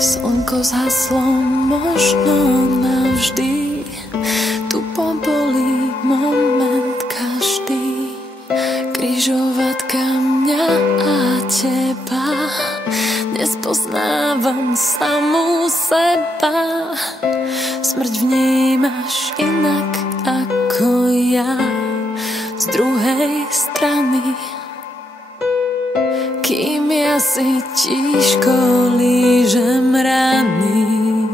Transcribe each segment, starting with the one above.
Slnko zhaslo možno navždy, tu pobolí moment každý. Križovatka mňa a teba, nespoznávam samú seba. Smrť vnímaš inak ako ja, z druhej strany. Kým ja si tížko lížem rany,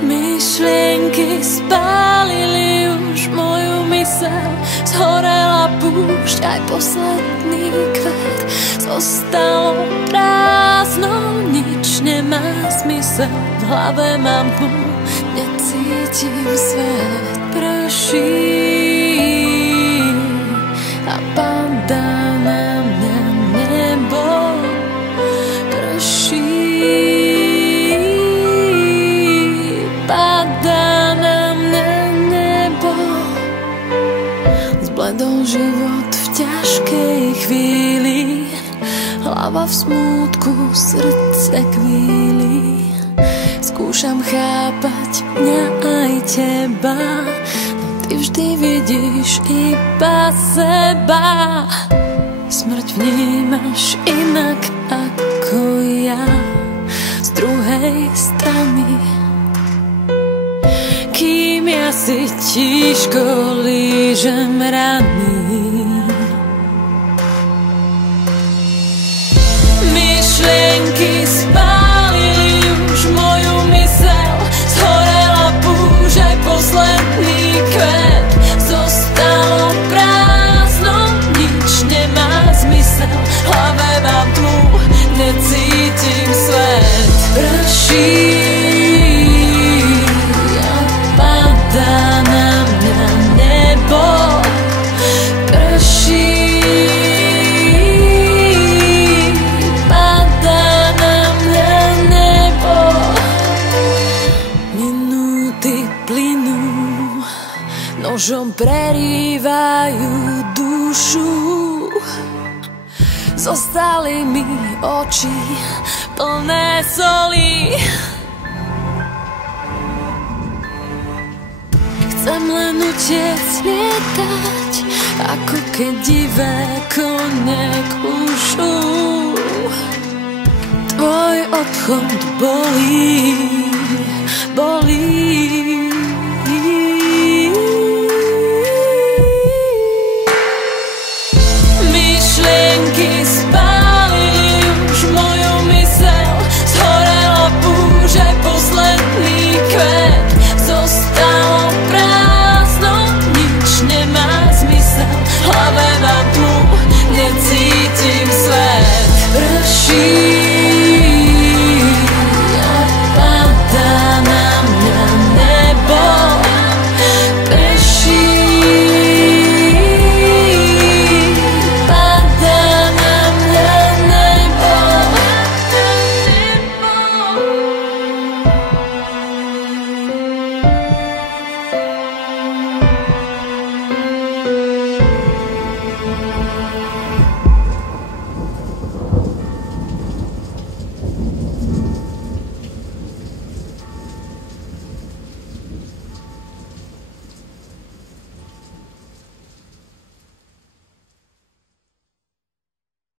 myšlienky spálili už moju myseľ. Zhorela púšť, aj posledný kvet. Zostalo prázdno, nič nemá zmysel. V hlave mám tmu, necítim svet. Prší a padá na mňa nebo. Prší, padá na mňa nebo. Zbledol život v ťažkej chvíli, hlava v smútku, srdce kvíli. Skúšam chápať mňa aj teba, ty vždy vidíš iba seba. Smrť vnímaš inak ako ja, z druhej strany. Kým ja si tížko lížem rany, myšlienky spálili už moju myseľ. Zhorela púšť, aj posledný kvet. Zostalo prázdno, nič nemá zmysel. V hlave mám tmu, necítim svet. Prší a padá na mňa nebo. Prší, padá na mňa nebo. Minúty plynú, nožom prerývajú dušu. Zostali mi oči plné soli. Chcem len utiec, lietať, ako keď divé kone kúšu. Tvoj odchod bolí, bolí.